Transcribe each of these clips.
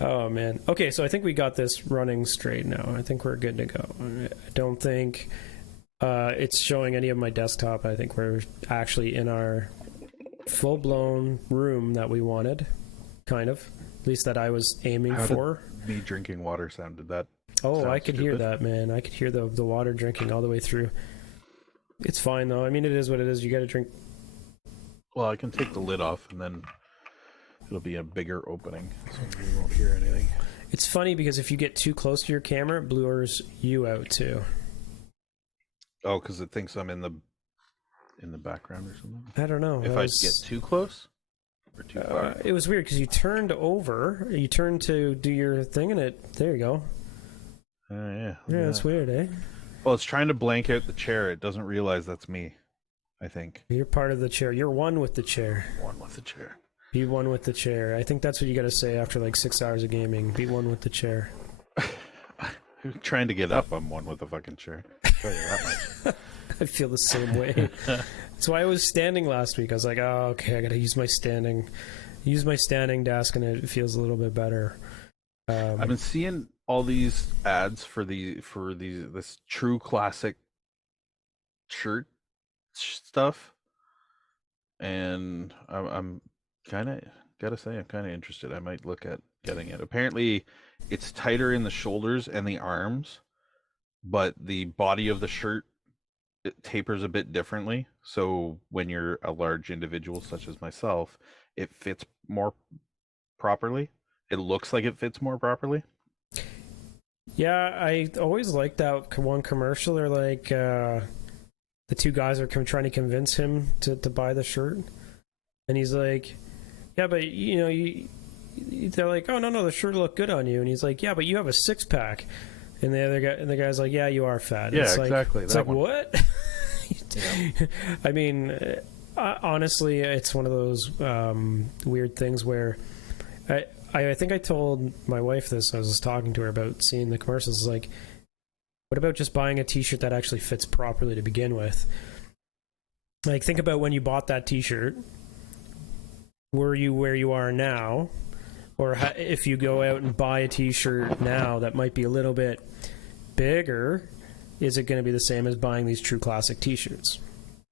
Oh man. Okay, so I think we got this running straight now. I think we're good to go. I don't think it's showing any of my desktop. I think we're actually in our full-blown room that we wanted, kind of. At least that I was aiming for. Me drinking water sounded that. Oh, I sounds could stupid. hear that, man. I could hear the water drinking all the way through. It's fine though. I mean, it is what it is. You got to drink. Well, I can take the lid off and then it'll be a bigger opening, so you won't hear anything. It's funny because if you get too close to your camera, it blurs you out too. Oh, because it thinks I'm in the background or something. I don't know. If I get too close or too far. It was weird because you turned over, you turned to do your thing, and there you go. Yeah. Yeah, that's weird, eh? Well, it's trying to blank out the chair. It doesn't realize that's me, I think. You're part of the chair. You're one with the chair. One with the chair. Be one with the chair. I think that's what you got to say after like 6 hours of gaming. Be one with the chair. Trying to get up, I'm one with the fucking chair. I'll tell you that much. I feel the same way. That's why I was standing last week. I was like, oh, okay, I got to use my standing desk, and it feels a little bit better. I've been seeing all these ads for this true classic shirt stuff, and I'm kind of gotta say I'm kind of interested. I might look at getting it. Apparently, it's tighter in the shoulders and the arms, but the body of the shirt it tapers a bit differently. So when you're a large individual such as myself, it fits more properly. It looks like it fits more properly. Yeah, I always liked that one commercial. They're like, the two guys are trying to convince him to buy the shirt. And he's like, yeah, but they're like, oh, no, the shirt looked good on you. And he's like, yeah, but you have a six-pack. And the guy's like, yeah, you are fat. Yeah, it's exactly. Like, it's like, what? Yeah. I mean, honestly, it's one of those weird things where I think I told my wife this. I was talking to her about seeing the commercials. Like, what about just buying a t-shirt that actually fits properly to begin with? Like, think about when you bought that t-shirt. Were you where you are now? Or if you go out and buy a t-shirt now that might be a little bit bigger, is it going to be the same as buying these true classic t-shirts?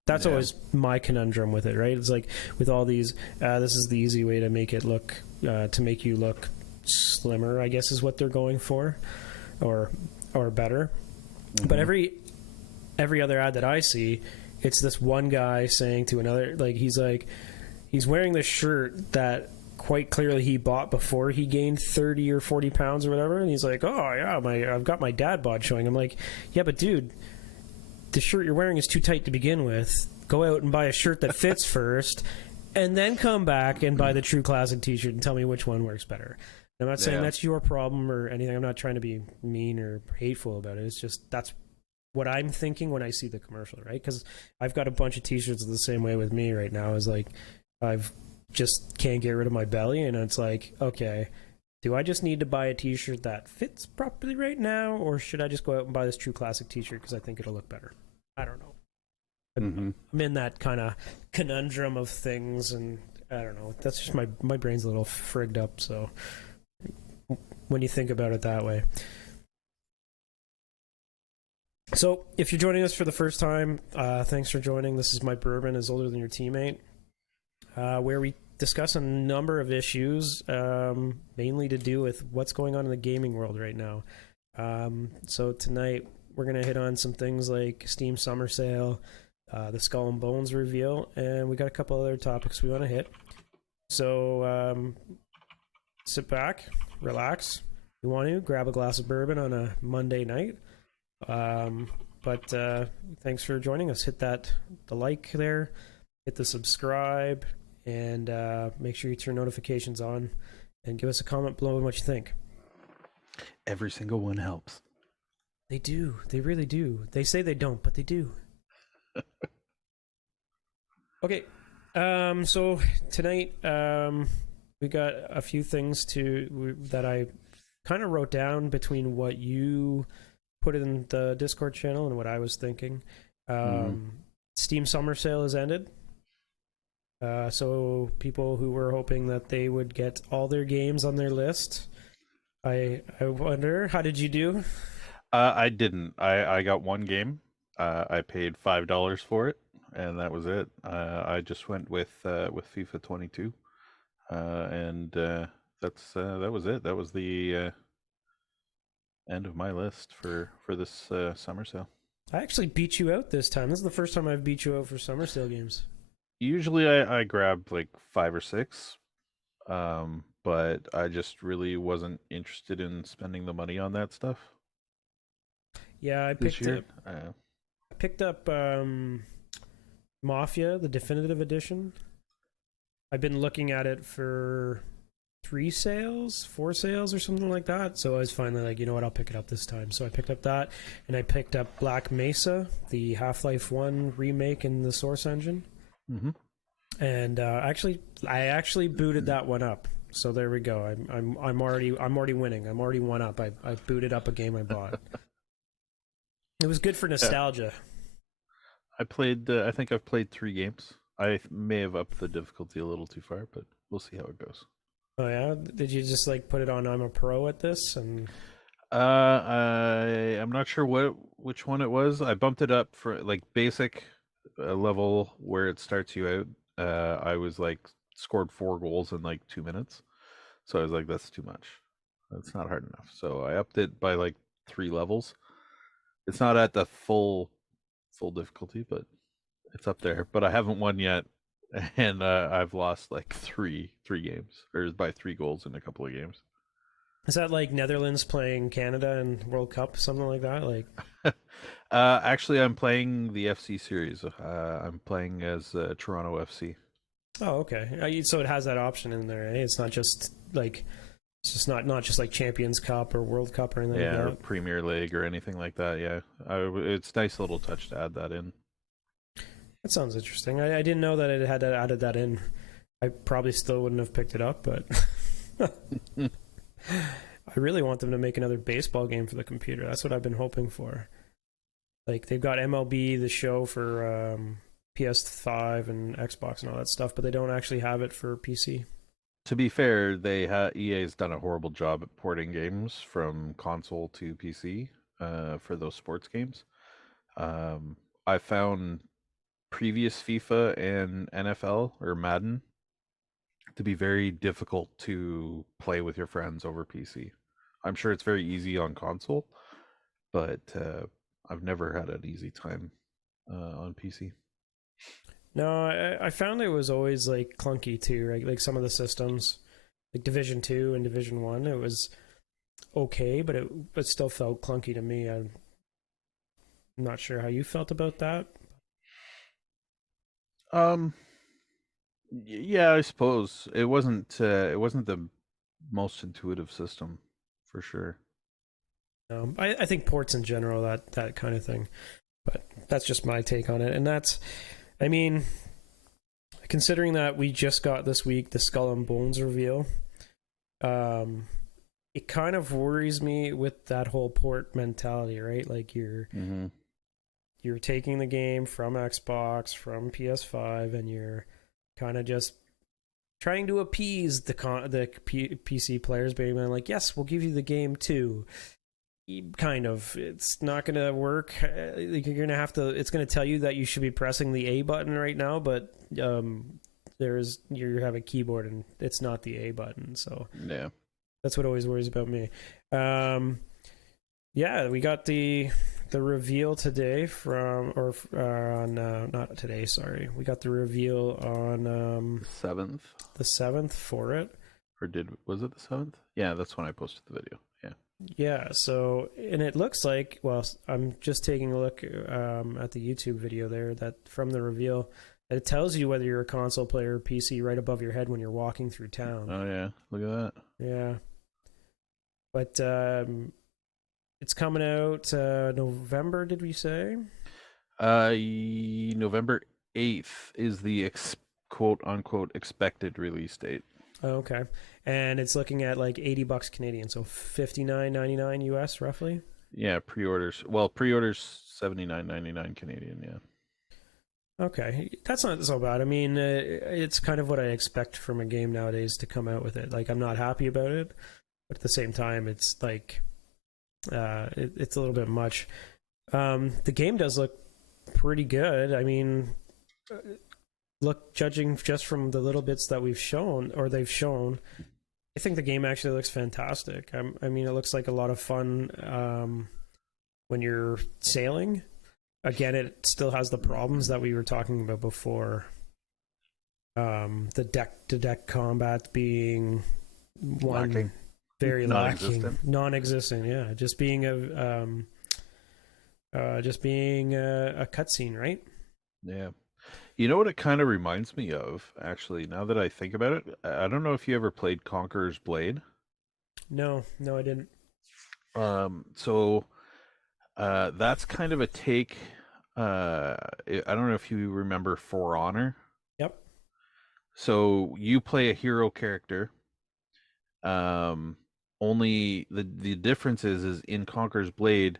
That's always my conundrum with it, right? It's like with all these, this is the easy way to make it look, to make you look slimmer, I guess is what they're going for, or better. Mm-hmm. But every other ad that I see, it's this one guy saying to another, like he's wearing this shirt that quite clearly he bought before he gained 30 or 40 pounds or whatever, and he's like, oh yeah, I've got my dad bod showing. I'm like, yeah, but dude, the shirt you're wearing is too tight to begin with. Go out and buy a shirt that fits first, and then come back and buy the true classic t-shirt and tell me which one works better. I'm not saying that's your problem or anything. I'm not trying to be mean or hateful about it. It's just that's what I'm thinking when I see the commercial, right? Because I've got a bunch of t-shirts the same way with me right now. Is like I've just can't get rid of my belly, and it's like, okay, do I just need to buy a t-shirt that fits properly right now, or should I just go out and buy this true classic t-shirt because I think it'll look better? I don't know. I'm in that kind of conundrum of things, and I don't know. That's just my brain's a little frigged up, so when you think about it that way. So if you're joining us for the first time, thanks for joining. This is My Bourbon is Older Than Your Teammate, where we discuss a number of issues, mainly to do with what's going on in the gaming world right now. So tonight we're going to hit on some things like Steam Summer Sale, the Skull and Bones reveal, and we got a couple other topics we want to hit. So sit back, relax. If you want to, grab a glass of bourbon on a Monday night. But thanks for joining us. Hit the like there, hit the subscribe, and make sure you turn notifications on, and give us a comment below on what you think. Every single one helps. They do. They really do. They say they don't, but they do. Okay. So tonight, we got a few things that I kind of wrote down between what you put in the Discord channel and what I was thinking. Steam Summer Sale has ended. So people who were hoping that they would get all their games on their list I wonder, how did you do? I didn't. I got one game. I paid $5 for it, and that was it. I just went with FIFA 22, and that was it. That was the end of my list for this summer sale. I actually beat you out this time. This is the first time I've beat you out for summer sale games. Usually, I grab like five or six, but I just really wasn't interested in spending the money on that stuff Yeah, this year. I picked up Mafia, the definitive edition. I've been looking at it for 4 sales, or something like that. So I was finally like, you know what, I'll pick it up this time. So I picked up that, and I picked up Black Mesa, the Half-Life 1 remake in the Source engine. Mm-hmm. And I actually booted that one up. So there we go. I'm already winning. I'm already one up. I booted up a game I bought. It was good for nostalgia. I played. I think I've played 3 games. I may have upped the difficulty a little too far, but we'll see how it goes. Oh yeah, did you just like put it on I'm a pro at this? And I'm not sure which one it was. I bumped it up for like basic level where it starts you out. I was like scored 4 goals in like 2 minutes, so I was like, that's too much. That's not hard enough. So I upped it by like 3 levels. It's not at the full difficulty, but it's up there. But I haven't won yet, and I've lost like three games, or by 3 goals in a couple of games. is that like Netherlands playing Canada in World Cup, something like that? Like, Actually, I'm playing the FC series. I'm playing as Toronto FC. oh okay, so it has that option in there. Eh? It's not just like it's just not just like Champions Cup or World Cup or anything Yeah, like or that. Premier League or anything like that. Yeah, it's a nice little touch to add that in. That sounds interesting. I didn't know that it had added that in. I probably still wouldn't have picked it up, but I really want them to make another baseball game for the computer. That's what I've been hoping for. Like they've got MLB the Show for PS5 and Xbox and all that stuff, but they don't actually have it for PC. To be fair, EA's done a horrible job at porting games from console to PC for those sports games. I found previous FIFA and NFL or Madden to be very difficult to play with your friends over PC. I'm sure it's very easy on console, but I've never had an easy time on PC. No, I found it was always like clunky too, right? Like some of the systems, like Division 2 and Division 1, it was okay, but it still felt clunky to me. I'm not sure how you felt about that. Um, yeah, I suppose it wasn't the most intuitive system for sure. I think ports in general, that kind of thing, but that's just my take on it. And that's, I mean, considering that we just got this week the Skull and Bones reveal, it kind of worries me with that whole port mentality, right? Like Mm-hmm. you're taking the game from Xbox, from PS5, and you're kind of just trying to appease the PC players, being like, yes, we'll give you the game too. Kind of, it's not gonna work. You're gonna have to. It's gonna tell you that you should be pressing the A button right now, but you have a keyboard and it's not the A button. So Yeah. that's what always worries about me. Yeah, we got the reveal today from on not today. Sorry, we got the reveal on 7th, the 7th for it. or was it the 7th? Yeah, that's when I posted the video. Yeah. Yeah, so and it looks like, well, I'm just taking a look at the YouTube video there that from the reveal that it tells you whether you're a console player or PC right above your head when you're walking through town. Oh yeah, look at that. Yeah, but it's coming out November. Did we say? November 8th is the quote unquote expected release date. Oh, okay, and it's looking at like $80 Canadian, so $59.99 US roughly. Yeah, pre-orders. Well, pre-orders 79.99 Canadian. Yeah. Okay, that's not so bad. I mean, it's kind of what I expect from a game nowadays to come out with it. Like, I'm not happy about it, but at the same time, it's like it's a little bit much. The game does look pretty good. I mean, look, judging just from the little bits that we've shown or they've shown, I think the game actually looks fantastic. I mean, it looks like a lot of fun when you're sailing. Again, it still has the problems that we were talking about before. The deck-to-deck combat being one Lacking. very Non-existent. lacking, non-existent. Yeah, just being a cutscene, right? Yeah. You know what it kind of reminds me of, actually, now that I think about it? I don't know if you ever played Conqueror's Blade. No, I didn't. So that's kind of a take. I don't know if you remember For Honor. Yep. So you play a hero character. Only the difference is in Conqueror's Blade,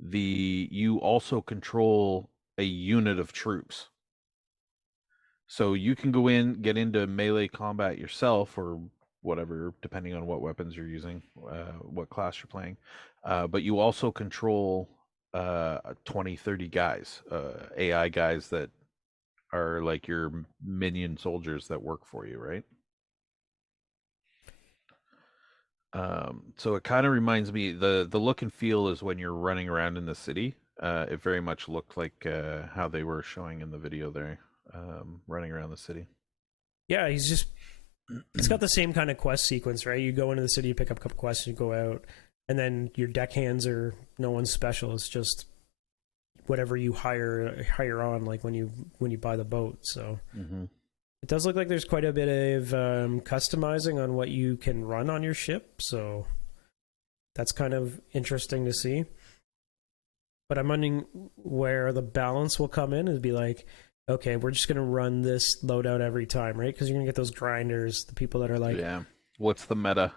you also control a unit of troops. So you can go in, get into melee combat yourself, or whatever, depending on what weapons you're using, what class you're playing. But you also control 20, 30 guys, AI guys that are like your minion soldiers that work for you, right? So it kind of reminds me, the look and feel is when you're running around in the city. It very much looked like how they were showing in the video there, running around the city. Yeah, it's got the same kind of quest sequence, right? You go into the city, you pick up a couple quests, you go out, and then your deckhands are no one's special. It's just whatever you hire on, like when you buy the boat. So it does look like there's quite a bit of customizing on what you can run on your ship. So that's kind of interesting to see. But I'm wondering where the balance will come in and be like, okay, we're just going to run this loadout every time, right? Because you're going to get those grinders, the people that are like, yeah, what's the meta?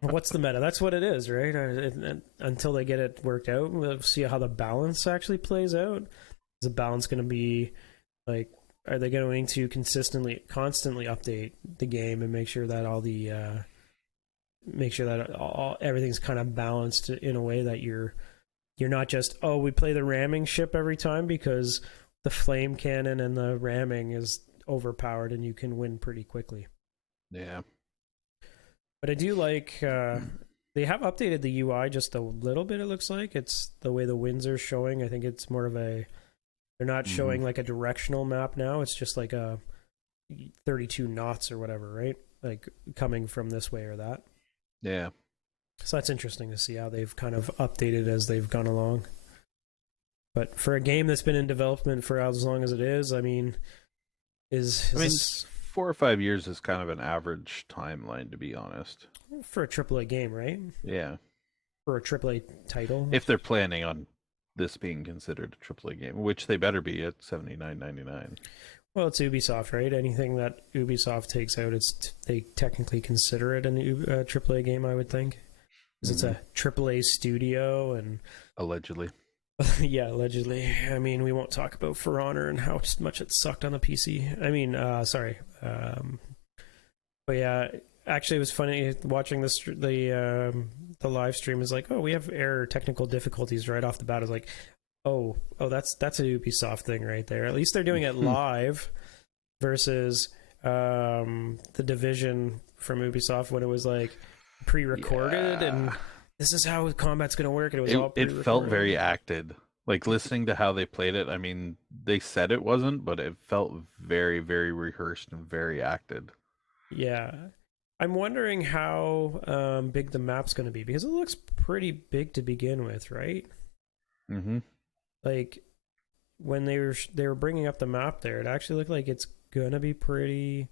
what's the meta? That's what it is, right? Until they get it worked out, we'll see how the balance actually plays out. Is the balance going to be like, are they going to constantly update the game and make sure that everything's kind of balanced in a way that you're not just, oh, we play the ramming ship every time because the flame cannon and the ramming is overpowered and you can win pretty quickly. Yeah. But I do like they have updated the UI just a little bit. It looks like it's the way the winds are showing. I think it's more of a, they're not showing like a directional map now. It's just like a 32 knots or whatever, right? Like coming from this way or that. Yeah. So that's interesting to see how they've kind of updated as they've gone along. But for a game that's been in development for as long as it is, I mean, this 4 or 5 years is kind of an average timeline, to be honest. for a AAA game, right? Yeah. For a AAA title. If they're planning on this being considered a AAA game, which they better be at $79.99. Well, it's Ubisoft, right? Anything that Ubisoft takes out, they technically consider it a AAA game, I would think. Because it's a AAA studio and... Allegedly. Yeah, allegedly. I mean, we won't talk about For Honor and how much it sucked on the PC. I mean, sorry. But yeah, actually, it was funny watching the live stream. Is like, oh, we have error technical difficulties right off the bat. Is like, oh, that's a Ubisoft thing right there. At least they're doing it live versus the Division from Ubisoft when it was like pre-recorded and this is how combat's going to work. And it felt very acted. Like listening to how they played it, I mean, they said it wasn't, but it felt very, very rehearsed and very acted. Yeah. I'm wondering how big the map's going to be because it looks pretty big to begin with, right? Mm-hmm. Like when they were bringing up the map there, it actually looked like it's going to be pretty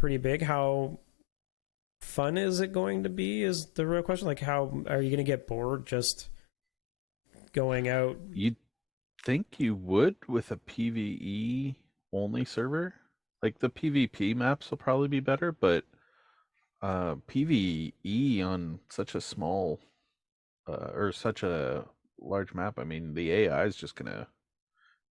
big. How fun is it going to be is the real question. Like, how are you going to get bored just going out? You'd think you would with a PvE only server. Like the PvP maps will probably be better, but PvE on such a small or such a large map, I mean, the AI is just gonna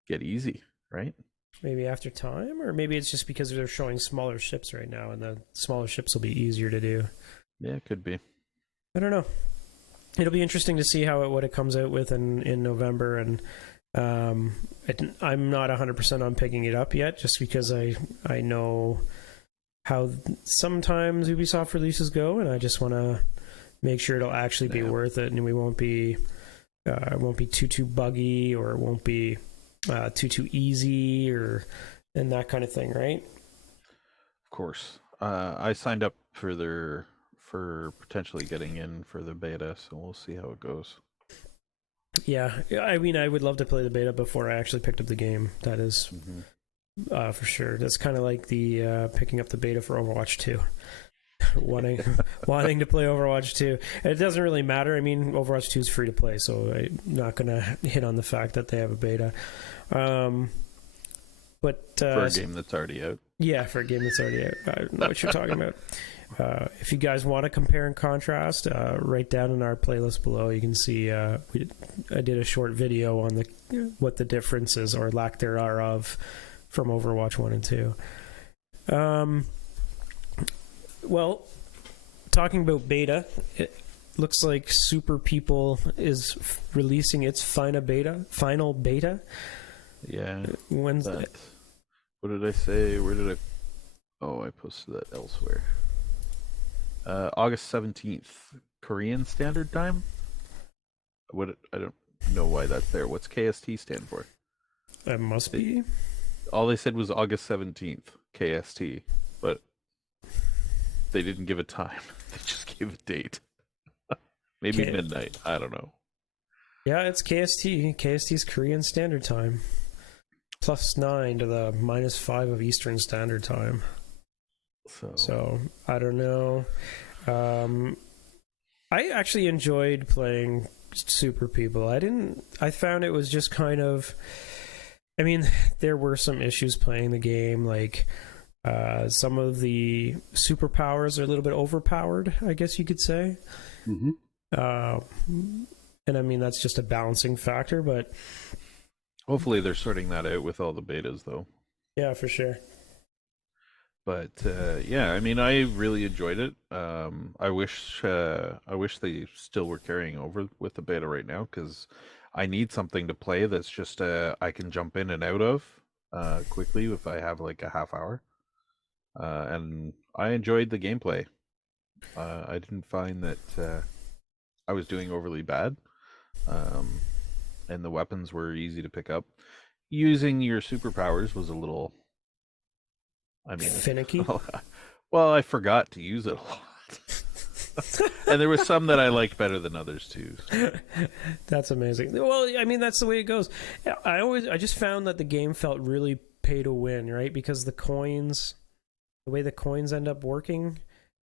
get easy, right? Maybe after time, or maybe it's just because they're showing smaller ships right now, and the smaller ships will be easier to do. Yeah, it could be. I don't know. It'll be interesting to see what it comes out with in November, and I'm not 100% on picking it up yet, just because I know how sometimes Ubisoft releases go, and I just want to make sure it'll actually be worth it, and we won't be it won't be too buggy, or it won't be too easy, and that kind of thing, right? Of course. I signed up for potentially getting in for the beta, so we'll see how it goes. Yeah, I mean, I would love to play the beta before I actually picked up the game. That is for sure. That's kind of like the picking up the beta for Overwatch 2. wanting to play Overwatch 2. It doesn't really matter. I mean, Overwatch 2 is free to play, so I'm not going to hit on the fact that they have a beta. But for a game that's already out. Yeah, for a game that's already out. I don't know what you're talking about. If you guys want to compare and contrast, right down in our playlist below, you can see I did a short video on what the differences or lack thereof from Overwatch 1 and 2. Well, talking about beta, it looks like Super People is releasing its final beta. Yeah. When's that? What did I say? Where did I... Oh, I posted that elsewhere. August 17th, Korean Standard Time? I don't know why that's there. What's KST stand for? That must be. All they said was August 17th, KST, but they didn't give a time. They just gave a date. Maybe midnight. I don't know. Yeah, it's KST. KST's Korean Standard Time. +9 to the -5 of Eastern Standard Time. So I don't know. I actually enjoyed playing Super People. I found it was just kind of... I mean, there were some issues playing the game, like some of the superpowers are a little bit overpowered, I guess you could say. Mm-hmm. And I mean, that's just a balancing factor, but... Hopefully they're sorting that out with all the betas, though. Yeah, for sure. But yeah, I mean, I really enjoyed it. I wish they still were carrying over with the beta right now, because I need something to play that's just I can jump in and out of quickly if I have like a half hour. And I enjoyed the gameplay. I didn't find that I was doing overly bad. And the weapons were easy to pick up. Using your superpowers was a little... I mean, finicky. Well, I forgot to use it a lot. And there was some that I liked better than others too. So. That's amazing. Well, I mean, that's the way it goes. I just found that the game felt really pay to win, right? Because the way the coins end up working,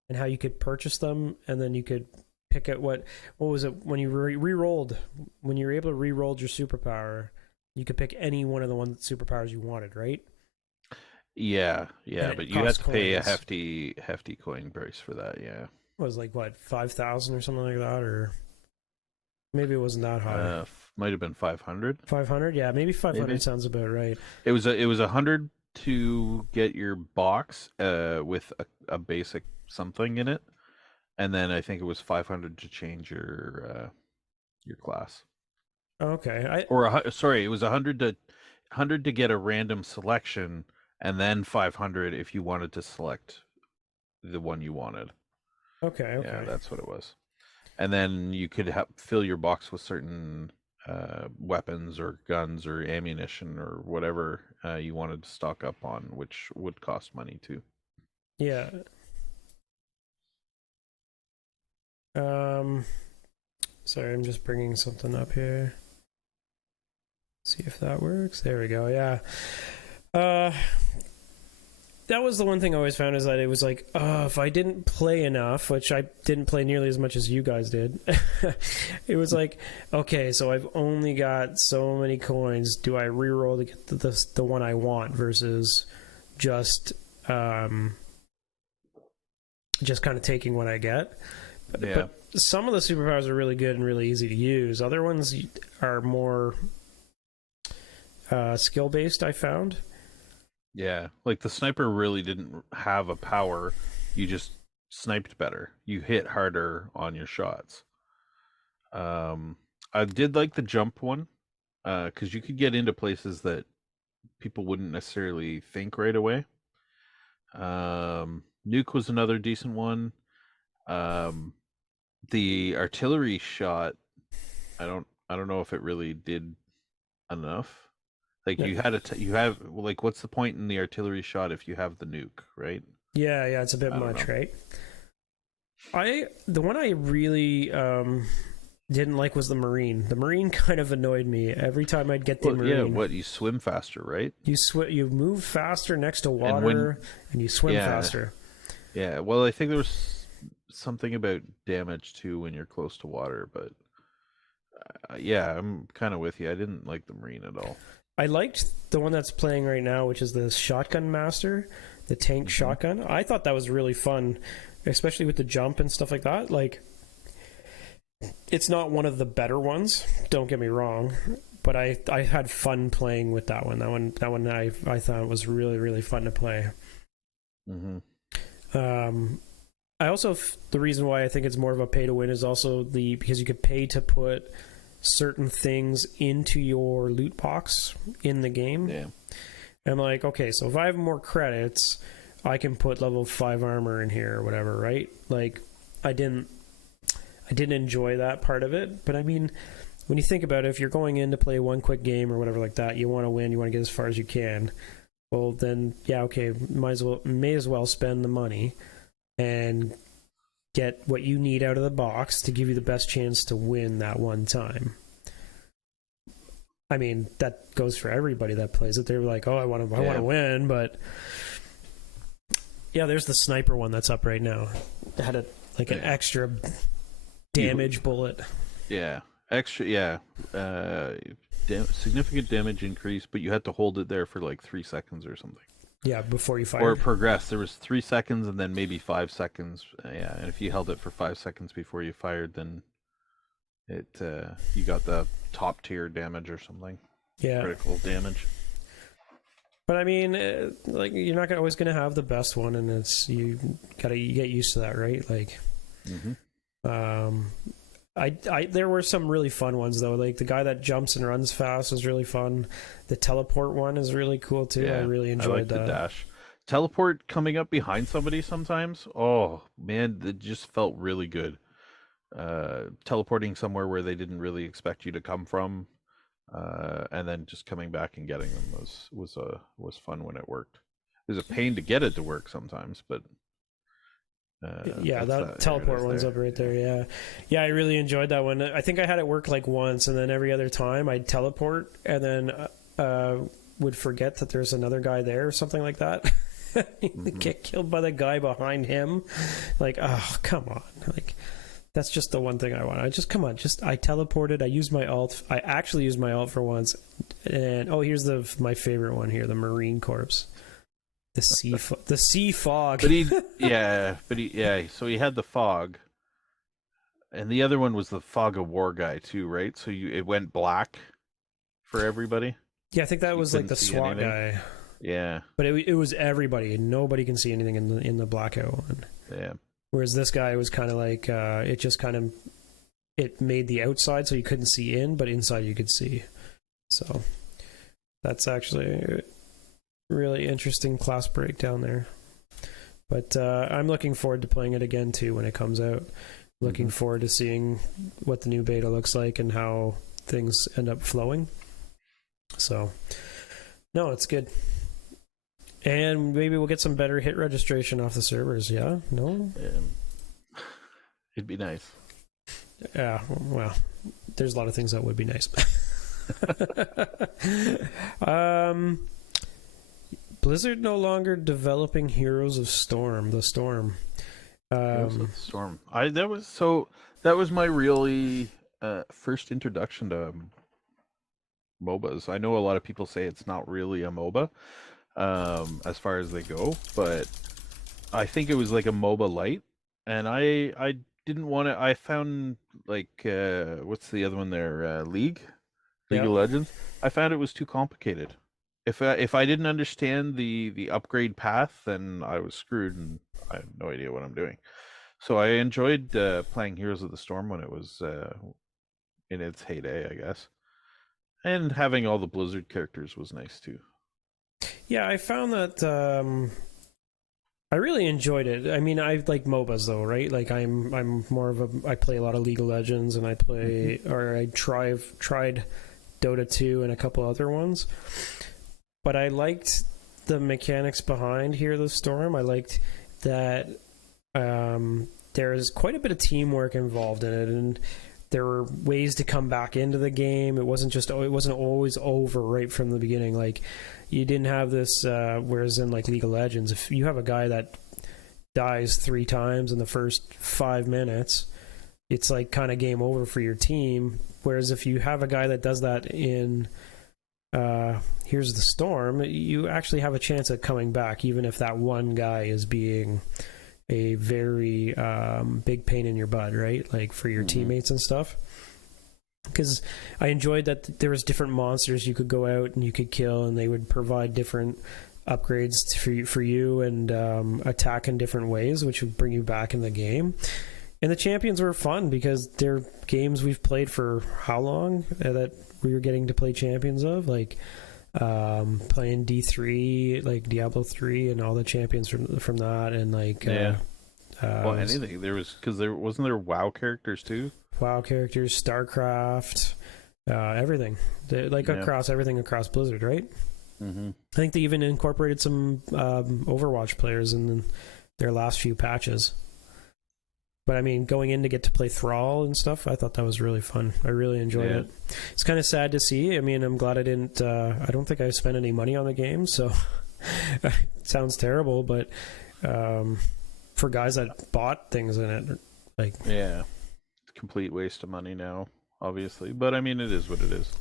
and how you could purchase them, and then you could pick out what was it when you re-rolled, when you were able to re-roll your superpower, you could pick any one of the superpowers you wanted, right? Yeah, but you had to pay a coins. hefty coin price for that. Yeah, it was like what, 5,000 or something like that, or maybe it wasn't that high. Might have been 500. 500, yeah, maybe 500 sounds about right. It was 100 to get your box with a basic something in it, and then I think it was 500 to change your class. Okay, it was 100 to get a random selection, and then 500 if you wanted to select the one you wanted. Okay. Yeah, that's what it was. And then you could fill your box with certain weapons or guns or ammunition or whatever you wanted to stock up on, which would cost money too. Yeah. Sorry, I'm just bringing something up here. See if that works. There we go. Yeah. That was the one thing I always found, is that it was like, if I didn't play enough, which I didn't play nearly as much as you guys did, it was like, okay, so I've only got so many coins. Do I reroll to get the one I want, versus just kind of taking what I get? Yeah. But some of the superpowers are really good and really easy to use. Other ones are more skill based, I found. Yeah, like the sniper really didn't have a power. You just sniped better. You hit harder on your shots. I did like the jump one, because you could get into places that people wouldn't necessarily think right away. Nuke was another decent one. Um, the artillery shot, I don't know if it really did enough. Like Yeah, you have like, what's the point in the artillery shot if you have the nuke, right? yeah, it's a bit I don't much, know. right? The one I really didn't like was the Marine. The Marine kind of annoyed me every time I'd get the Well, yeah, Marine. what, you swim faster, right? You move faster next to And when water, and you swim yeah, faster. yeah. Well, I think there was something about damage too when you're close to water, but yeah, I'm kind of with you. I didn't like the Marine at all. I liked the one that's playing right now, which is the Shotgun Master, the tank Hmm. shotgun. I thought that was really fun, especially with the jump and stuff like that. Like, it's not one of the better ones. Don't get me wrong, but I had fun playing with that one. That one I thought was really fun to play. Hmm. Um, I also the reason why I think it's more of a pay to win is also because you could pay to put certain things into your loot box in the game. Yeah. And I'm like, okay, so if I have more credits, I can put level 5 armor in here or whatever, right? Like, I didn't enjoy that part of it, but I mean, when you think about it, if you're going in to play one quick game or whatever like that, you want to win, you want to get as far as you can. Well, then yeah, okay, may as well spend the money and get what you need out of the box to give you the best chance to win that one time. I mean, that goes for everybody that plays it. They're like, "Oh, I want to win," but yeah, there's the sniper one that's up right now. It had an extra damage bullet. Yeah, extra. Yeah, significant damage increase, but you had to hold it there for like 3 seconds or something. Yeah, before you Or fired. it progressed. There was 3 seconds and then maybe 5 seconds. Yeah, and if you held it for 5 seconds before you fired, then it you got the top tier damage or something. Yeah, Critical damage. but I mean, like you're not always going to have the best one, and you get used to that, right? Like, um, I there were some really fun ones though. Like the guy that jumps and runs fast was really fun. The teleport one is really cool too. Yeah, I really I enjoyed like the that. dash. Teleport coming up behind somebody sometimes. Oh man, it just felt really good. Teleporting somewhere where they didn't really expect you to come from, and then just coming back and getting them was fun when it worked. It was a pain to get it to work sometimes, but Yeah, that's that there it teleport is one's there. up right Yeah. there. Yeah, I really enjoyed that one. I think I had it work like once, and then every other time I'd teleport, and then would forget that there's another guy there or something like that. Get killed by the guy behind him. Like, oh, come on! Like, that's just the one thing I want. I teleported. I used my alt. I actually used my alt for once, and here's my favorite one here: the Marine Corps. The sea fog. But so he had the fog, and the other one was the fog of war guy too, right? So it went black for everybody, Yeah, I think so that you was like couldn't the see SWAT anything. guy. Yeah, But it was everybody. Nobody can see anything in the blackout one. yeah. Whereas this guy was kind of like it just kind of it made the outside so you couldn't see in, but inside you could see. So that's actually a really interesting class breakdown there. But I'm looking forward to playing it again too when it comes out. Looking forward to seeing what the new beta looks like and how things end up flowing. So no, it's good. And maybe we'll get some better hit registration off the servers, yeah? No? It'd be nice. Yeah, well, there's a lot of things that would be nice. Blizzard no longer developing Heroes of Storm, the Storm. Heroes of the Storm. That was my really first introduction to MOBAs. I know a lot of people say it's not really a MOBA, as far as they go, but I think it was like a MOBA light, and I didn't want to. I found like what's the other one there? League Yeah. of Legends. I found it was too complicated. if I didn't understand the upgrade path, then I was screwed, and I have no idea what I'm doing. So I enjoyed playing Heroes of the Storm when it was in its heyday, I guess, and having all the Blizzard characters was nice too. Yeah, I found that I really enjoyed it. I mean, I like MOBAs though, right? Like I'm more of a I play a lot of League of Legends, and I play or I tried Dota 2 and a couple other ones. But I liked the mechanics behind Heroes of the Storm. I liked that there's quite a bit of teamwork involved in it, and there were ways to come back into the game. It wasn't always over right from the beginning. Like you didn't have this. Whereas in like League of Legends, if you have a guy that dies 3 times in the first 5 minutes, it's like kind of game over for your team. Whereas if you have a guy that does that in Here's the Storm, you actually have a chance at coming back, even if that one guy is being a very big pain in your butt, right? Like for your teammates and stuff. Because I enjoyed that there was different monsters you could go out and you could kill, and they would provide different upgrades for you and attack in different ways, which would bring you back in the game. And the champions were fun because they're games we've played for how long that we were getting to play champions of, like playing D3, like Diablo 3, and all the champions from that, and like well, anything because there wasn't there WoW characters too. WoW characters, StarCraft, everything, across everything across Blizzard, right? I think they even incorporated some Overwatch players in their last few patches. But I mean, going in to get to play Thrall and stuff, I thought that was really fun. I really enjoyed it. It's kind of sad to see. I mean, I'm glad I didn't. I don't think I spent any money on the game, so it sounds terrible. But for guys that bought things in it, like complete waste of money now, obviously. But I mean, it is what it is.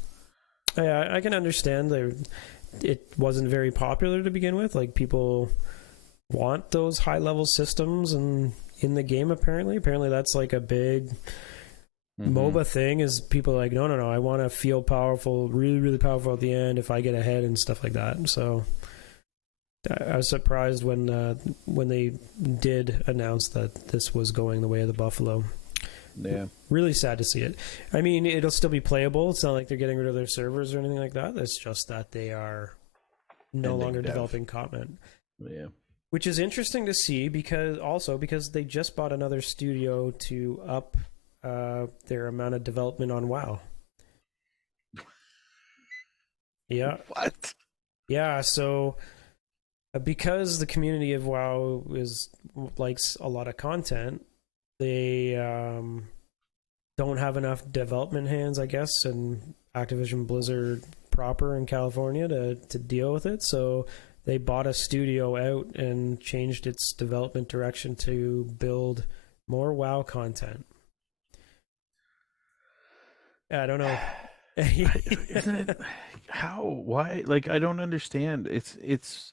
Yeah, I can understand that it wasn't very popular to begin with. Like people want those high level systems and in the game. Apparently that's like a big MOBA thing. Is people are like, no, I want to feel powerful, really, really powerful at the end if I get ahead and stuff like that. So I was surprised when they did announce that this was going the way of the buffalo. Yeah, really sad to see it. I mean, it'll still be playable. It's not like they're getting rid of their servers or anything like that. It's just that they are no longer developing content. Yeah, which is interesting to see because they just bought another studio to up their amount of development on WoW. Yeah. What? Yeah, so because the community of WoW likes a lot of content, they don't have enough development hands, I guess, and Activision Blizzard proper in California to deal with it. So they bought a studio out and changed its development direction to build more WoW content. I don't know. Isn't it? How? Why? Like, I don't understand. It's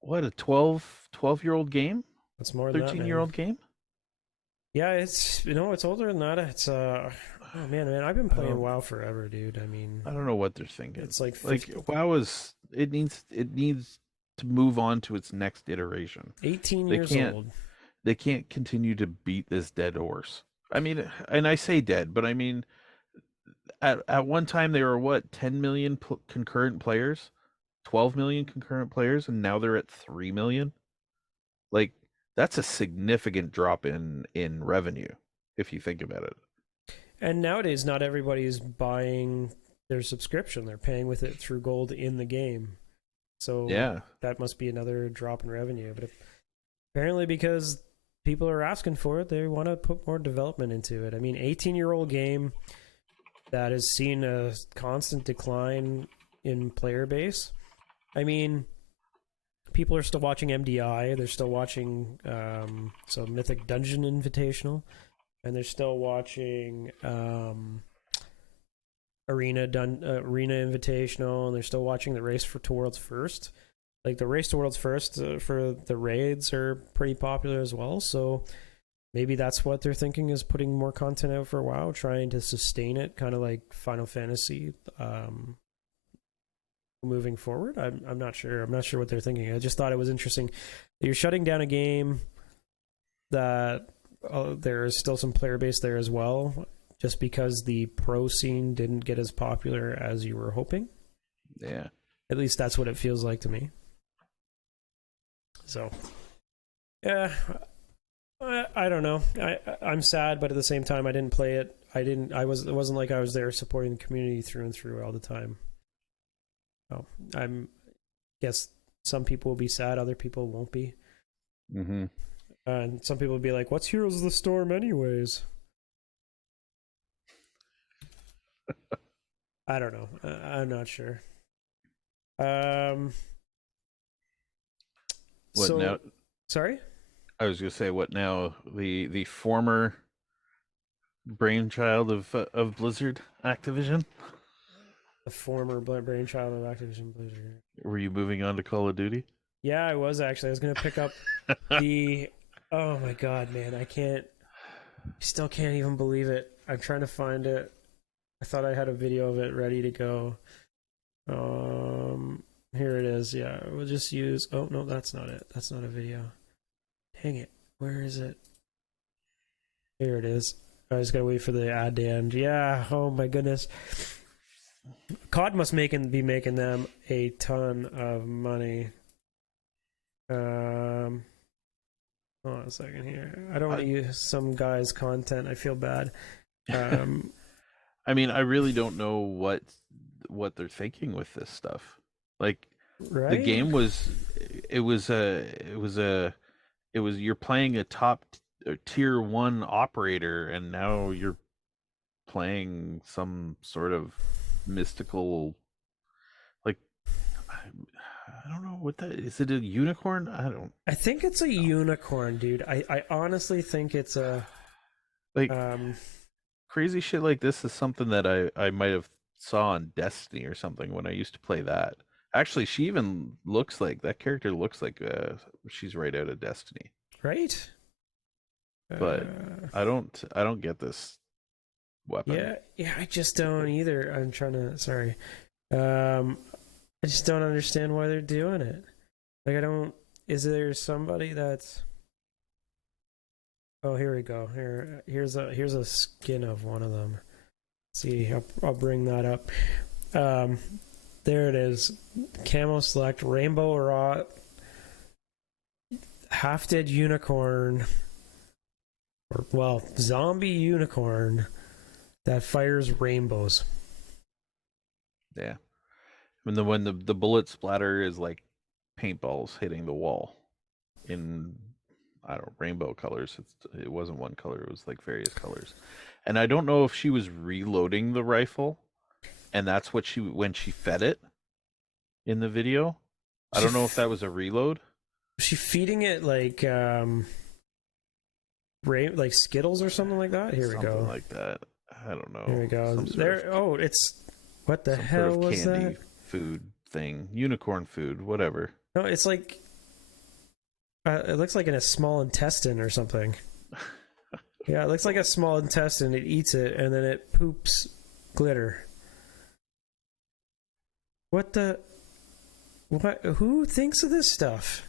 what, a 12-year-old game? It's more than 13-year-old game? Yeah, it's it's older than that. It's oh man, I've been playing WoW forever, dude. I mean, I don't know what they're thinking. It's like WoW is it needs to move on to its next iteration. 18 years old. They can't continue to beat this dead horse. I mean, and I say dead, but I mean at one time they were what, 10 million concurrent players, 12 million concurrent players, and now they're at 3 million. Like, that's a significant drop in revenue if you think about it. And nowadays, not everybody is buying their subscription. They're paying with it through gold in the game. So that must be another drop in revenue. But apparently because people are asking for it, they want to put more development into it. I mean, 18-year-old game that has seen a constant decline in player base. I mean, people are still watching MDI. They're still watching Mythic Dungeon Invitational. And they're still watching Arena Invitational, and they're still watching the Race to Worlds First. Like the Race to Worlds First for the raids are pretty popular as well. So maybe that's what they're thinking, is putting more content out for WoW, trying to sustain it, kind of like Final Fantasy moving forward. I'm not sure. I'm not sure what they're thinking. I just thought it was interesting. You're shutting down a game that there's still some player base there as well, just because the pro scene didn't get as popular as you were hoping. Yeah. At least that's what it feels like to me. So, yeah, I don't know. I'm sad, but at the same time, I didn't play it. It wasn't like I was there supporting the community through and through all the time. So guess some people will be sad, other people won't be. Mm-hmm. And some people will be like, "What's Heroes of the Storm, anyways?" I don't know. I'm not sure. What So, now? sorry? I was gonna say, what now? The former brainchild of Blizzard Activision. The former brainchild of Activision Blizzard. Were you moving on to Call of Duty? Yeah, I was actually. I was going to pick up the... Oh my god, man. I still can't even believe it. I'm trying to find it. I thought I had a video of it ready to go. Here it is. Yeah, we'll just use... Oh, no, that's not it. That's not a video. Dang it. Where is it? Here it is. I just gotta wait for the ad to end. Yeah, oh my goodness. COD must be making them a ton of money. Hold on a second here. I don't want to use some guy's content. I feel bad. I mean, I really don't know what they're thinking with this stuff. Like, right? the game was you're playing a top tier 1 operator, and now you're playing some sort of mystical, like, I don't know what that is. It a unicorn? I think it's a unicorn, dude. I honestly think it's a like crazy shit like this is something that I might have saw on Destiny or something when I used to play that. Actually, she even looks like that character looks like she's right out of Destiny. Right? But I don't get this weapon. Yeah, I just don't either. I'm trying to sorry. I just don't understand why they're doing it. Like, I don't... Is there somebody that's... Oh, here we go. Here's a skin of one of them. Let's see, I'll bring that up. There it is. Camo select Rainbow Rot Half Dead Unicorn, or well, zombie unicorn that fires rainbows. Yeah. When the bullet splatter is like paintballs hitting the wall in, I don't know, rainbow colors. It wasn't one color, it was like various colors. And I don't know if she was reloading the rifle and that's what when she fed it in the video. I don't know if that was a reload. Was she feeding it like like Skittles or something like that? Here we go. Something like that. I don't know. Here we go. There. It's what the hell was that? Food thing, unicorn food, whatever. No, it's like it looks like in a small intestine or something. Yeah, it looks like a small intestine. It eats it and then it poops glitter. What? Who thinks of this stuff?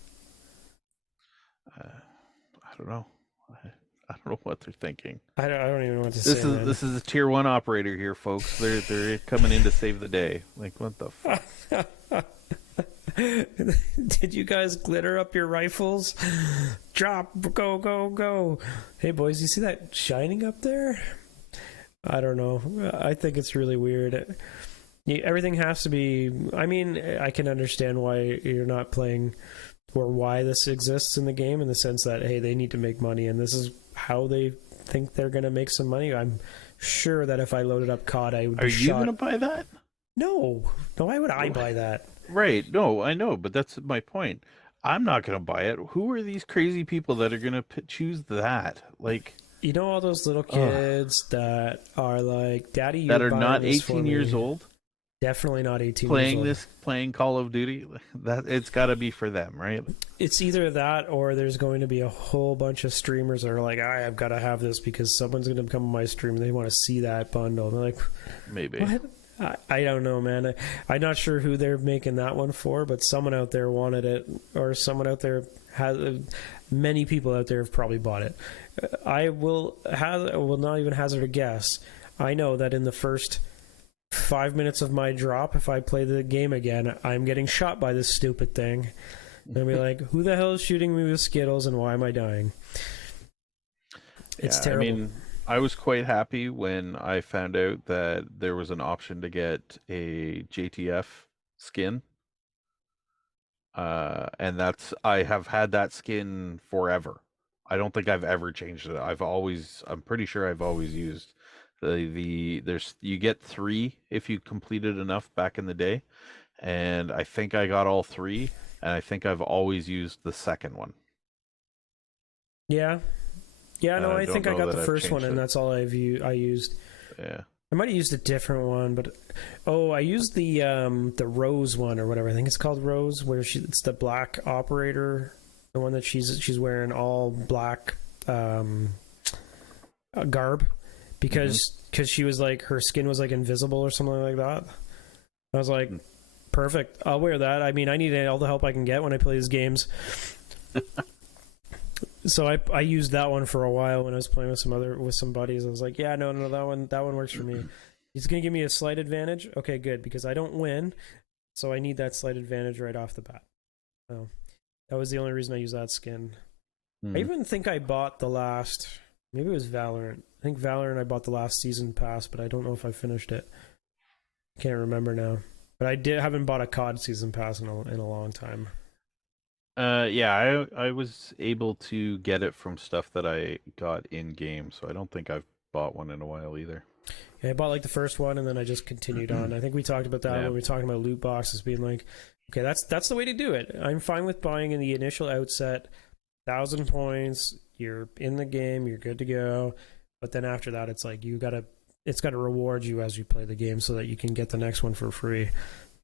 I don't know. I don't know what they're thinking. I don't even know what to say. This is a tier 1 operator here, folks. They're coming in to save the day. Like, what the fuck? Did you guys glitter up your rifles? Drop, go, go, go. Hey boys, you see that shining up there? I don't know. I think it's really weird. Everything has to be... I mean, I can understand why you're not playing, or why this exists in the game, in the sense that, hey, they need to make money, and this is how they think they're going to make some money. I'm sure that if I loaded up COD, I would be shot. Are you going to buy that? No. Why would I buy that? Right. No, I know, but that's my point. I'm not going to buy it. Who are these crazy people that are going to choose that? Like... You know all those little kids that are like, Daddy, you're that are buying not this 18 years old? Definitely not 18 playing years old. Playing Call of Duty, that it's got to be for them, right? It's either that or there's going to be a whole bunch of streamers that are like, I've got to have this because someone's going to come on my stream and they want to see that bundle. And they're like, maybe. what? I don't know, man. I'm not sure who they're making that one for, but someone out there wanted it, or someone out there has. Many people out there have probably bought it. I will not even hazard a guess. I know that in the first 5 minutes of my drop, if I play the game again, I'm getting shot by this stupid thing. And I'll be like, who the hell is shooting me with Skittles and why am I dying? It's terrible. I mean, I was quite happy when I found out that there was an option to get a JTF skin. And I have had that skin forever. I don't think I've ever changed it. I'm pretty sure I've always used you get 3 if you completed enough back in the day, and I think I got all 3, and I think I've always used the second one. Yeah. Yeah, no, I think I got the first one, and it. that's all I used. Yeah. I might have used a different one, but I used the Rose one or whatever. I think it's called Rose, where it's the black operator, the one that she's wearing all black garb, because she was like, her skin was like invisible or something like that. I was like, perfect, I'll wear that. I mean, I need all the help I can get when I play these games. So I used that one for a while when I was playing with some buddies. I was like, yeah, no, that one works for me. He's gonna give me a slight advantage. Okay, good, because I don't win, so I need that slight advantage right off the bat. So that was the only reason I used that skin. I even think I bought maybe it was Valorant. I think Valorant I bought the last season pass, but I don't know if I finished it. Can't remember now. But I haven't bought a COD season pass in a long time. Yeah, I was able to get it from stuff that I got in game, so I don't think I've bought one in a while either. Yeah, I bought like the first one, and then I just continued on. I think we talked about that when we were talking about loot boxes, being like, okay, that's the way to do it. I'm fine with buying in the initial outset, 1,000 points, you're in the game, you're good to go. But then after that, it's like it's gotta reward you as you play the game, so that you can get the next one for free.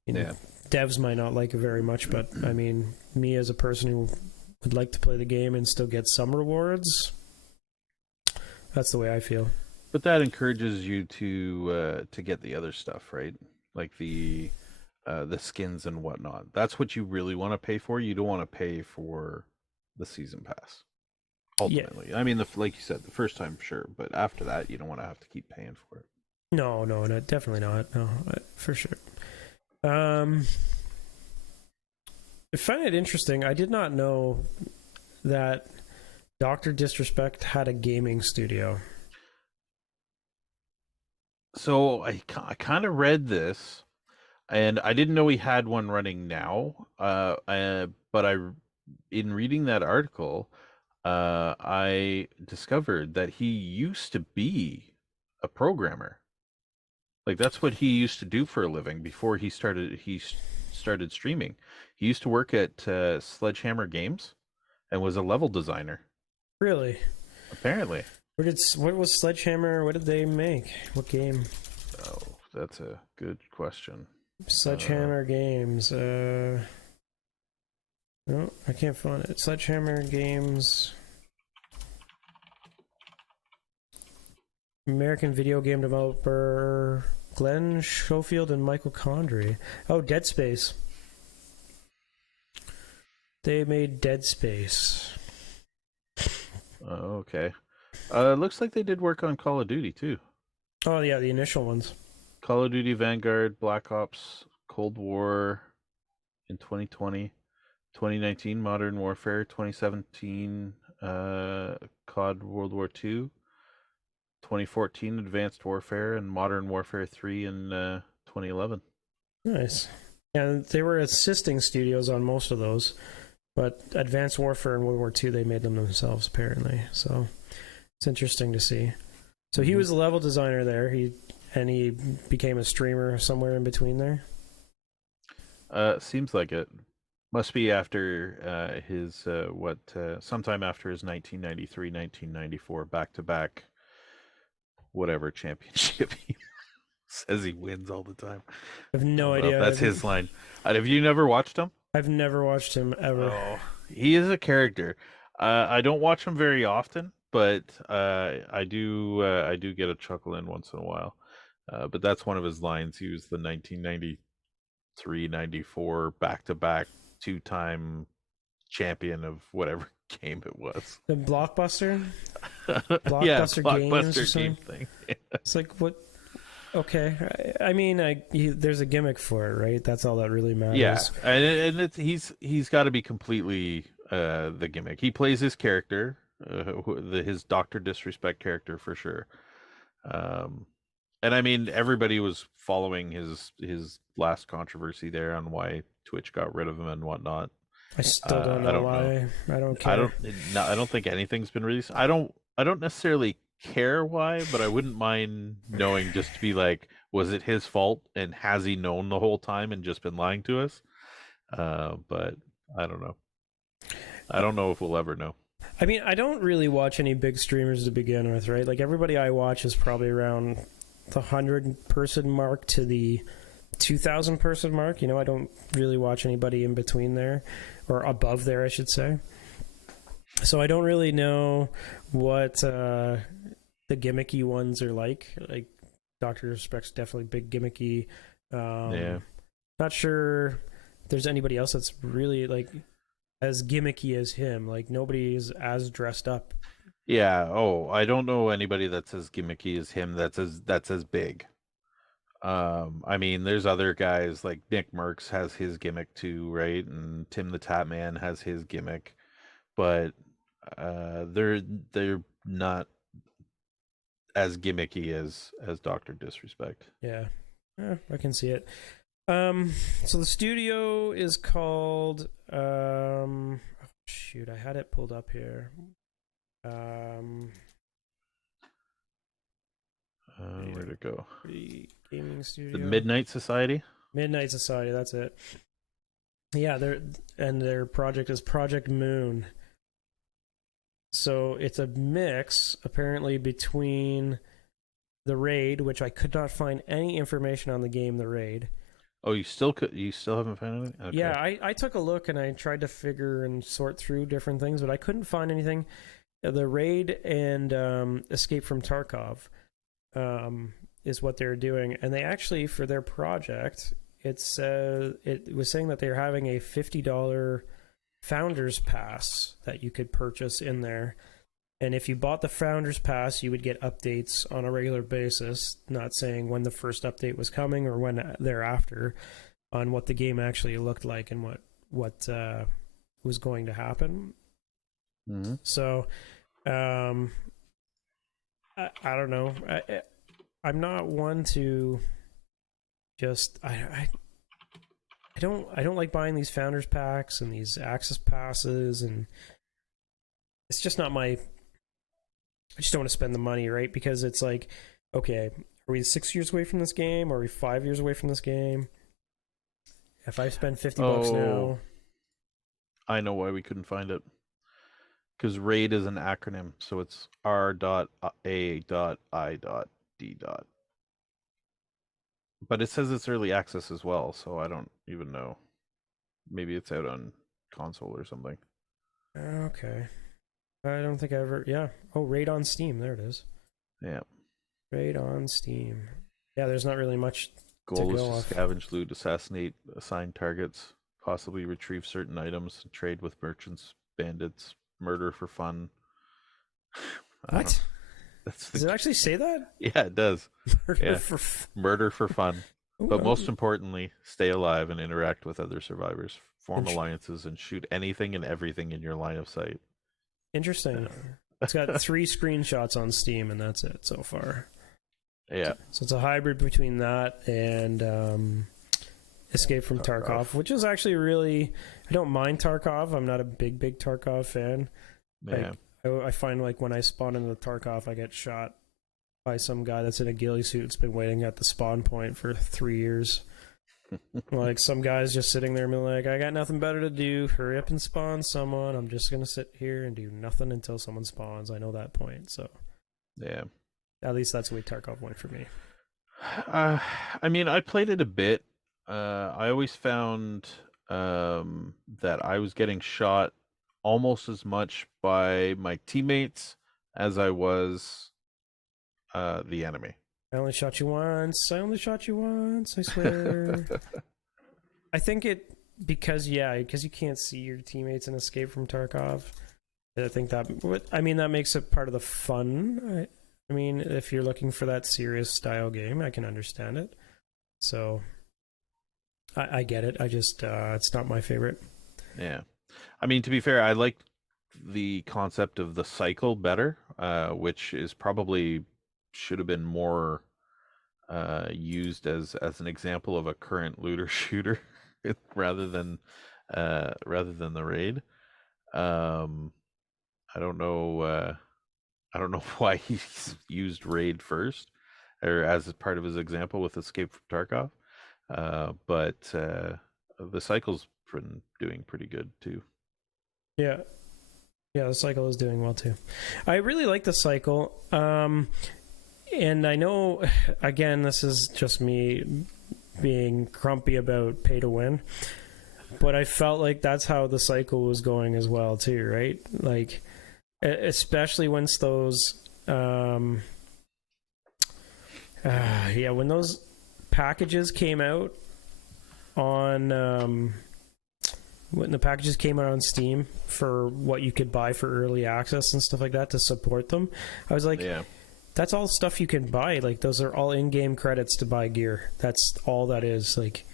You know, devs might not like it very much, but I mean, me as a person who would like to play the game and still get some rewards, that's the way I feel. But that encourages you to get the other stuff, right? Like the skins and whatnot. That's what you really want to pay for. You don't want to pay for the season pass. Ultimately, yeah. I mean, like you said, the first time, sure, but after that, you don't want to have to keep paying for it. No, definitely not. No, for sure. I find it interesting. I did not know that Dr. Disrespect had a gaming studio. So I kind of read this, and I didn't know he had one running now. But in reading that article, I discovered that he used to be a programmer. Like, that's what he used to do for a living before he started streaming. He used to work at Sledgehammer Games and was a level designer. Really? Apparently. What was Sledgehammer? What did they make? What game? Oh, that's a good question. Sledgehammer Games. No, I can't find it. Sledgehammer Games. American video game developer Glenn Schofield and Michael Condrey. Oh, Dead Space. They made Dead Space. Oh, okay. Looks like they did work on Call of Duty too. Oh yeah, the initial ones. Call of Duty Vanguard, Black Ops, Cold War in 2020, 2019 Modern Warfare, 2017 COD World War II, 2014 Advanced Warfare, and Modern Warfare 3 in 2011. Nice. And they were assisting studios on most of those, but Advanced Warfare and World War II, they made them themselves apparently. So it's interesting to see. So he was a level designer there. He became a streamer somewhere in between there. Seems like it. Must be after his sometime after his 1993, 1994 back-to-back whatever championship he says he wins all the time. I have no idea. That's his line. Have you never watched him? I've never watched him ever. Oh, he is a character. I don't watch him very often, but I do get a chuckle in once in a while. But that's one of his lines. He was the 1993-94 back-to-back two-time champion of whatever game it was. The Blockbuster, Yeah, Blockbuster Games or blockbuster game something. thing. It's like what? Okay, I mean, there's a gimmick for it, right? That's all that really matters. Yeah, and he's got to be completely the gimmick. He plays his character, his Doctor Disrespect character for sure. Um, and I mean, everybody was following his last controversy there on why Twitch got rid of him and whatnot. I still don't know I don't why. know. I don't care. I don't think anything's been released. I don't necessarily care why, but I wouldn't mind knowing, just to be like, was it his fault and has he known the whole time and just been lying to us? But I don't know. I don't know if we'll ever know. I mean, I don't really watch any big streamers to begin with, right? Like, everybody I watch is probably around the 100-person mark to the 2,000-person mark. You know, I don't really watch anybody in between there, or above there, I should say. So I don't really know what the gimmicky ones are like. Like, Dr. Respect's definitely big gimmicky. Yeah. Not sure if there's anybody else that's really, like, as gimmicky as him. Like, nobody is as dressed up. Yeah. Oh, I don't know anybody that's as gimmicky as him. That's as big. I mean, there's other guys like Nick Merckx has his gimmick too, right? And Tim the Tap Man has his gimmick, but they're not as gimmicky as Doctor Disrespect. Yeah, I can see it. So the studio is called shoot, I had it pulled up here. Where'd it go? Gaming studio. The Midnight Society. Midnight Society. That's it. Yeah, their project is Project Moon. So it's a mix, apparently, between The Raid, which I could not find any information on the game The Raid. Oh, you still haven't found anything? Okay. Yeah, I took a look and I tried to figure and sort through different things, but I couldn't find anything. The Raid and Escape from Tarkov is what they're doing, and they actually, for their project, it was saying that they're having a $50 Founders Pass that you could purchase in there. And if you bought the Founders Pass, you would get updates on a regular basis, not saying when the first update was coming or when thereafter, on what the game actually looked like and what was going to happen. Mm-hmm. So, I don't know. I'm not one to just I don't like buying these Founders Packs and these Access Passes, and it's just not my. I just don't want to spend the money, right? Because it's like, okay, are we 6 years away from this game? Or are we 5 years away from this game? If I spend $50 now... I know why we couldn't find it. Because RAID is an acronym, so it's R.A.I.D. But it says it's early access as well, so I don't even know. Maybe it's out on console or something. Okay. I don't think I ever... Yeah. Oh, Raid on Steam. There it is. Yeah. Raid on Steam. Yeah, there's not really much Goal to is go to off. scavenge loot, assassinate assigned targets, possibly retrieve certain items, trade with merchants, bandits, murder for fun. What? Does it actually say that? Yeah, it does. Murder for fun. Murder for fun. But most importantly, stay alive and interact with other survivors, form alliances, and shoot anything and everything in your line of sight. Interesting. It's got 3 screenshots on Steam, and that's it so far. Yeah. So it's a hybrid between that and Escape from Tarkov, which is actually really... I don't mind Tarkov. I'm not a big Tarkov fan. Yeah. Like, I find, like, when I spawn into the Tarkov, I get shot by some guy that's in a ghillie suit that's been waiting at the spawn point for 3 years. Like, some guy's just sitting there and being like, I got nothing better to do. Hurry up and spawn someone. I'm just going to sit here and do nothing until someone spawns. I know that point, so... Yeah. At least that's the way Tarkov went for me. I mean, I played it a bit. I always found that I was getting shot almost as much by my teammates as I was the enemy. I only shot you once. I only shot you once. I swear. I think it because you can't see your teammates in Escape from Tarkov. I think that that makes it part of the fun. I mean, if you're looking for that serious style game, I can understand it. So I get it. I just it's not my favorite. Yeah. I mean, to be fair, I like the concept of the cycle better, which is probably should have been more used as an example of a current looter shooter rather than the raid. Um, I don't know. I don't know why he's used raid first, or as a part of his example with Escape from Tarkov. But the cycle's been doing pretty good too. Yeah. Yeah, the cycle is doing well too. I really like the cycle. And I know, again, this is just me being grumpy about pay to win, but I felt like that's how the cycle was going as well too, right? Like, especially once those, when those packages came out on, when the packages came out on Steam for what you could buy for early access and stuff like that to support them, I was like, Yeah. that's all stuff you can buy. Like, those are all in-game credits to buy gear. That's all that is. Like,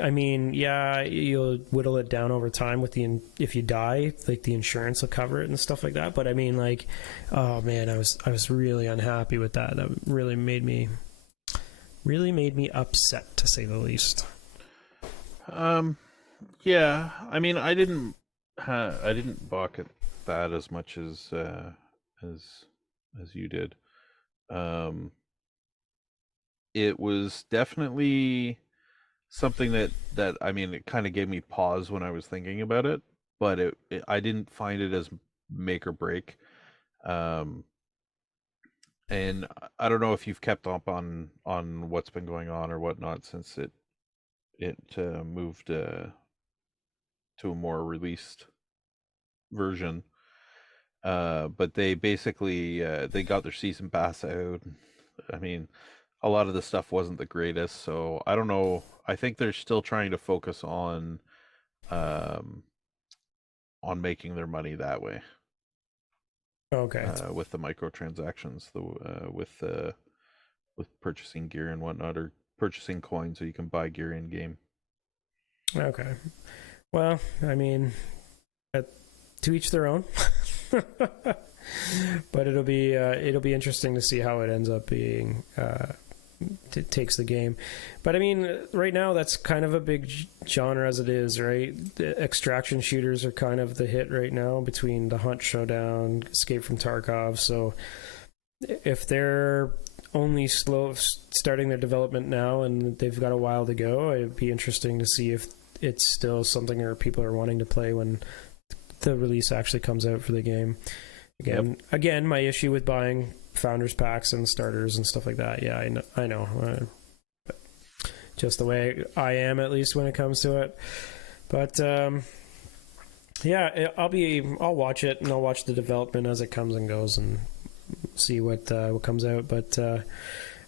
I mean, yeah, you'll whittle it down over time with if you die, like the insurance will cover it and stuff like that. But I mean, like, oh man, I was really unhappy with that. That really made me upset, to say the least. Yeah. I mean, I didn't balk at that as much as you did. It was definitely something that I mean, it kind of gave me pause when I was thinking about it, but I didn't find it as make or break. Um, and I don't know if you've kept up on what's been going on or whatnot since it moved to a more released version. But they basically they got their season pass out. I mean, a lot of the stuff wasn't the greatest, so I don't know. I think they're still trying to focus um, on making their money that way. Okay. With the microtransactions, with purchasing gear and whatnot, or purchasing coins so you can buy gear in game. Okay. Well, I mean, to each their own. But it'll be interesting to see how it ends up being. Takes the game, but I mean, right now that's kind of a big genre as it is, right? The extraction shooters are kind of the hit right now between the Hunt Showdown, Escape from Tarkov. So if they're only starting their development now and they've got a while to go, it'd be interesting to see if it's still something that people are wanting to play when the release actually comes out for the game. Again, my issue with buying founders packs and starters and stuff like that. Yeah, I know. Just the way I am, at least when it comes to it. But yeah, I'll watch it, and I'll watch the development as it comes and goes, and see what comes out. But I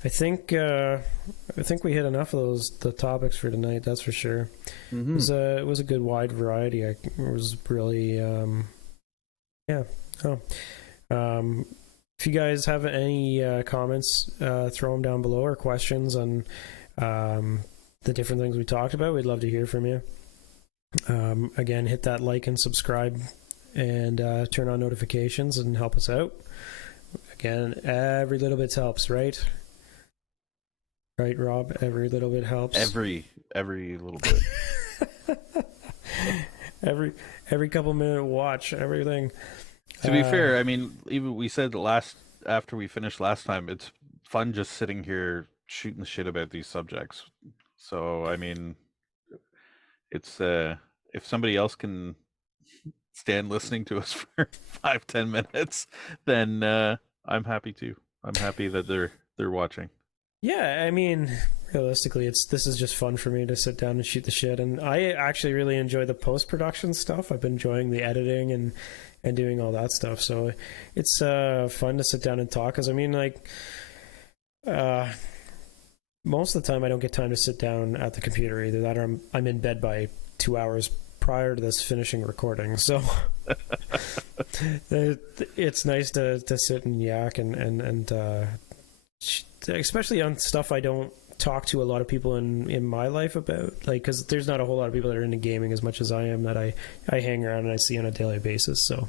think we hit enough of the topics for tonight. That's for sure. Mm-hmm. It was a good wide variety. It was really if you guys have any comments, throw them down below, or questions on the different things we talked about. We'd love to hear from you. Again, hit that like and subscribe, and turn on notifications and help us out. Again, every little bit helps, right? Right, Rob? Every little bit helps. Every little bit. every couple minute watch, everything. To be fair, I mean, even we said after we finished last time, it's fun just sitting here shooting the shit about these subjects. So I mean, it's if somebody else can stand listening to us for 5-10 minutes, then I'm happy too. I'm happy that they're watching. Yeah, I mean, realistically, this is just fun for me to sit down and shoot the shit, and I actually really enjoy the post-production stuff. I've been enjoying the editing and doing all that stuff, so it's fun to sit down and talk. Because I mean, like, Most of the time, I don't get time to sit down at the computer. Either that, or I'm in bed by 2 hours prior to this finishing recording. So it's nice to sit and yak and especially on stuff I don't talk to a lot of people in my life about, like, because there's not a whole lot of people that are into gaming as much as I am that I hang around and I see on a daily basis. So,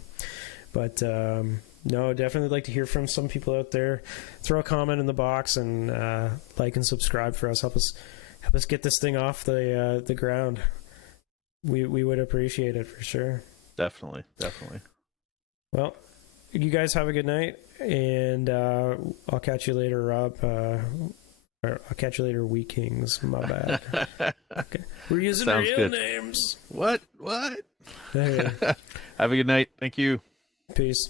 but no, definitely like to hear from some people out there. Throw a comment in the box and like and subscribe for us. Help us get this thing off the ground. We would appreciate it for sure. Definitely. Well, you guys have a good night, and I'll catch you later, Rob. Or I'll catch you later, Wheatkings. My bad. Okay. We're using Sounds real good. names. What? Hey, Have a good night. Thank you. peace.